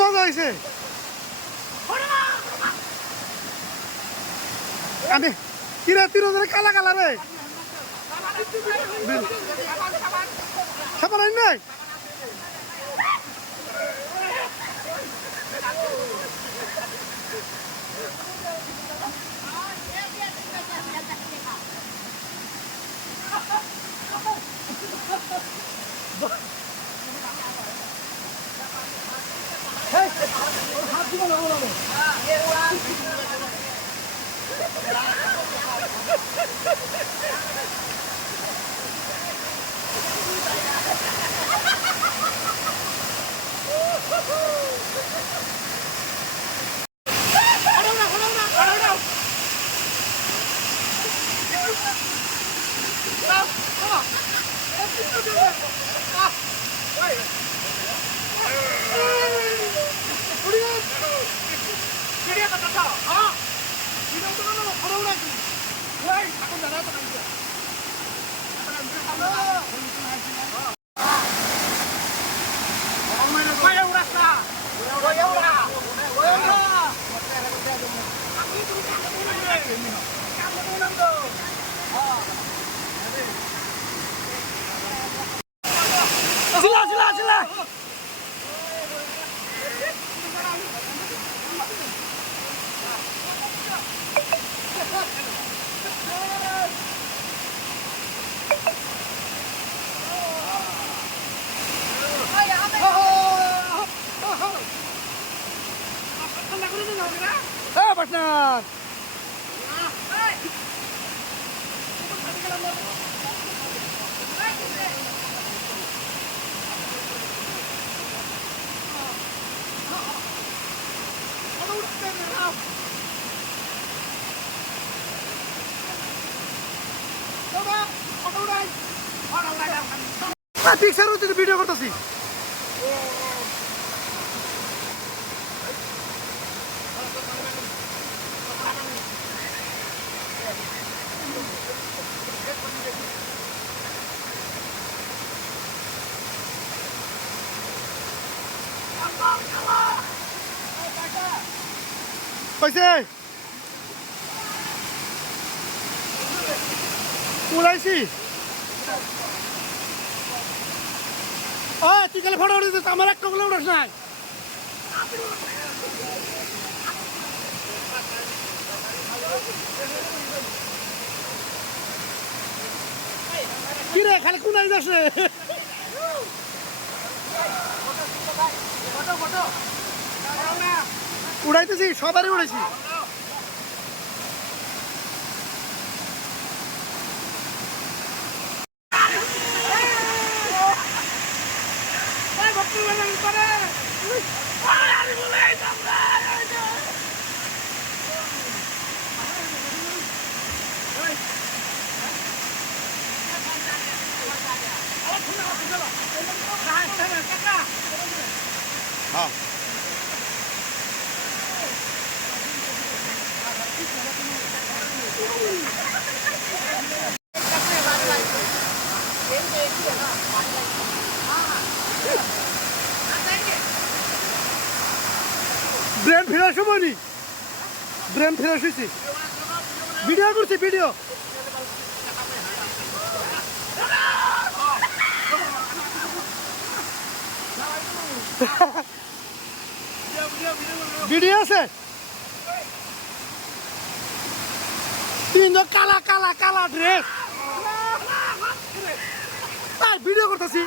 মজা হয়েছে। আমি কিরে 3000 কালা কালা রে সাবান নাই partner. পিকচার হচ্ছে ভিডিও করতেছি। কইছে উড়াইছি তুই খালি ফটো উঠেছিস আমার একটা গুলো উঠাস নাই কি রে খালি কোনাই যাস রে উড়াইতেছি সবারই উড়াইছি হ্যাঁ ব্রেন ফেরার সময় নি ব্রেন ফেরার হয়েছি ভিডিও করছি ভিডিও ভিডিও আছে তিনজন কালা কালা কালা ড্রেস ভিডিও করতেছি।